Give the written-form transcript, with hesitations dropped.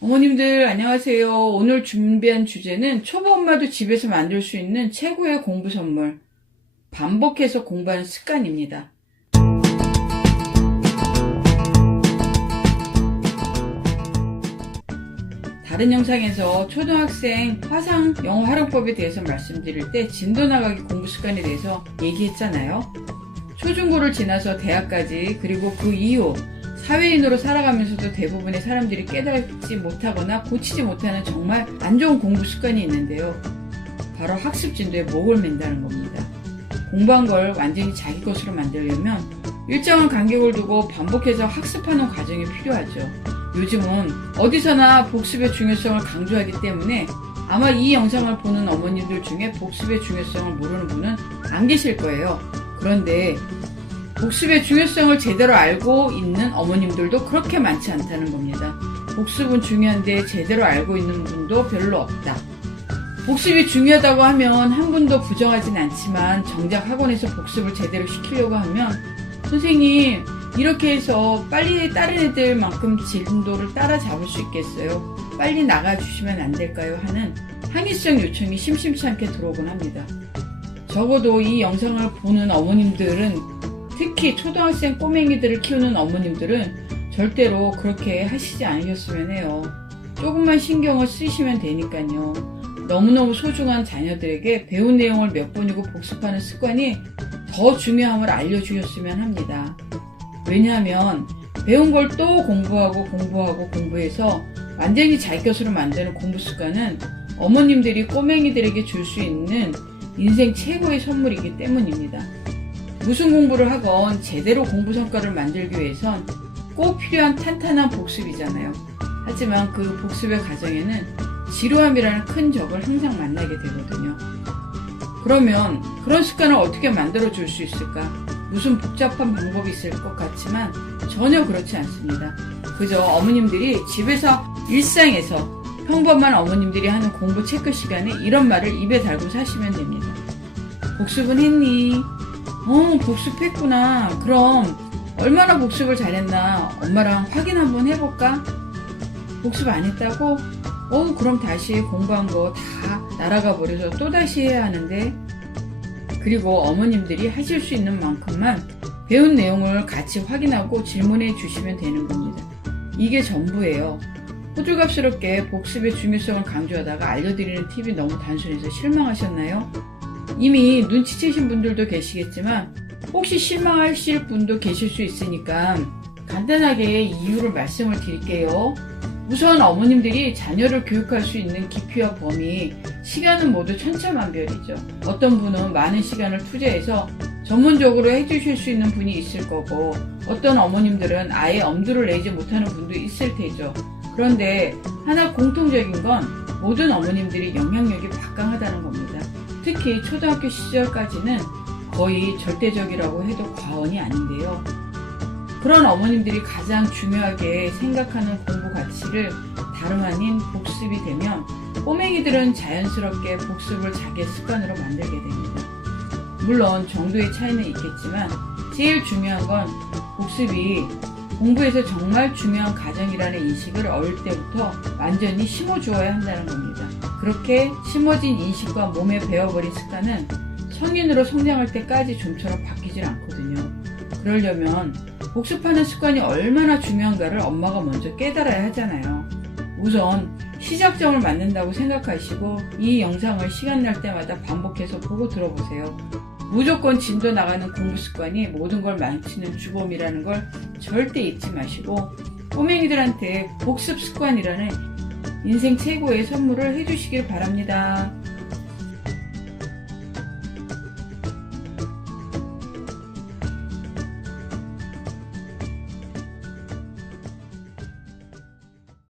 어머님들 안녕하세요. 오늘 준비한 주제는 초보 엄마도 집에서 만들 수 있는 최고의 공부 선물, 반복해서 공부하는 습관입니다. 다른 영상에서 초등학생 화상 영어 활용법에 대해서 말씀드릴 때 진도 나가기 공부 습관에 대해서 얘기했잖아요. 초중고를 지나서 대학까지 그리고 그 이후 사회인으로 살아가면서도 대부분의 사람들이 깨닫지 못하거나 고치지 못하는 정말 안 좋은 공부 습관이 있는데요. 바로 학습 진도에 목을 맨다는 겁니다. 공부한 걸 완전히 자기 것으로 만들려면 일정한 간격을 두고 반복해서 학습하는 과정이 필요하죠. 요즘은 어디서나 복습의 중요성을 강조하기 때문에 아마 이 영상을 보는 어머님들 중에 복습의 중요성을 모르는 분은 안 계실 거예요. 그런데 복습의 중요성을 제대로 알고 있는 어머님들도 그렇게 많지 않다는 겁니다. 복습은 중요한데 제대로 알고 있는 분도 별로 없다. 복습이 중요하다고 하면 한 분도 부정하진 않지만 정작 학원에서 복습을 제대로 시키려고 하면 선생님 이렇게 해서 빨리 다른 애들만큼 진도를 따라잡을 수 있겠어요? 빨리 나가주시면 안 될까요? 하는 항의성 요청이 심심치 않게 들어오곤 합니다. 적어도 이 영상을 보는 어머님들은 특히 초등학생 꼬맹이들을 키우는 어머님들은 절대로 그렇게 하시지 않으셨으면 해요. 조금만 신경을 쓰시면 되니까요. 너무너무 소중한 자녀들에게 배운 내용을 몇 번이고 복습하는 습관이 더 중요함을 알려주셨으면 합니다. 왜냐하면 배운 걸 또 공부해서 완전히 자기 것으로 만드는 공부 습관은 어머님들이 꼬맹이들에게 줄 수 있는 인생 최고의 선물이기 때문입니다. 무슨 공부를 하건 제대로 공부 성과를 만들기 위해선 꼭 필요한 탄탄한 복습이잖아요. 하지만 그 복습의 과정에는 지루함이라는 큰 적을 항상 만나게 되거든요. 그러면 그런 습관을 어떻게 만들어 줄 수 있을까? 무슨 복잡한 방법이 있을 것 같지만 전혀 그렇지 않습니다. 그저 어머님들이 집에서 일상에서 평범한 어머님들이 하는 공부 체크 시간에 이런 말을 입에 달고 사시면 됩니다. 복습은 했니? 복습했구나. 그럼 얼마나 복습을 잘했나 엄마랑 확인 한번 해볼까? 복습 안 했다고? 그럼 다시 공부한 거 다 날아가 버려서 또다시 해야 하는데. 그리고 어머님들이 하실 수 있는 만큼만 배운 내용을 같이 확인하고 질문해 주시면 되는 겁니다. 이게 전부예요. 호들갑스럽게 복습의 중요성을 강조하다가 알려드리는 팁이 너무 단순해서 실망하셨나요? 이미 눈치채신 분들도 계시겠지만 혹시 실망하실 분도 계실 수 있으니까 간단하게 이유를 말씀을 드릴게요. 우선 어머님들이 자녀를 교육할 수 있는 깊이와 범위, 시간은 모두 천차만별이죠. 어떤 분은 많은 시간을 투자해서 전문적으로 해주실 수 있는 분이 있을 거고 어떤 어머님들은 아예 엄두를 내지 못하는 분도 있을 테죠. 그런데 하나 공통적인 건 모든 어머님들이 영향력이 막강하다는 겁니다. 특히 초등학교 시절까지는 거의 절대적이라고 해도 과언이 아닌데요. 그런 어머님들이 가장 중요하게 생각하는 공부 가치를 다름 아닌 복습이 되면 꼬맹이들은 자연스럽게 복습을 자기의 습관으로 만들게 됩니다. 물론 정도의 차이는 있겠지만 제일 중요한 건 복습이 공부에서 정말 중요한 과정이라는 인식을 어릴 때부터 완전히 심어주어야 한다는 겁니다. 그렇게 심어진 인식과 몸에 배어버린 습관은 성인으로 성장할 때까지 좀처럼 바뀌질 않거든요. 그러려면 복습하는 습관이 얼마나 중요한가를 엄마가 먼저 깨달아야 하잖아요. 우선 시작점을 만든다고 생각하시고 이 영상을 시간 날 때마다 반복해서 보고 들어보세요. 무조건 진도 나가는 공부 습관이 모든 걸 망치는 주범이라는 걸 절대 잊지 마시고 꼬맹이들한테 복습 습관이라는 인생 최고의 선물을 해주시길 바랍니다.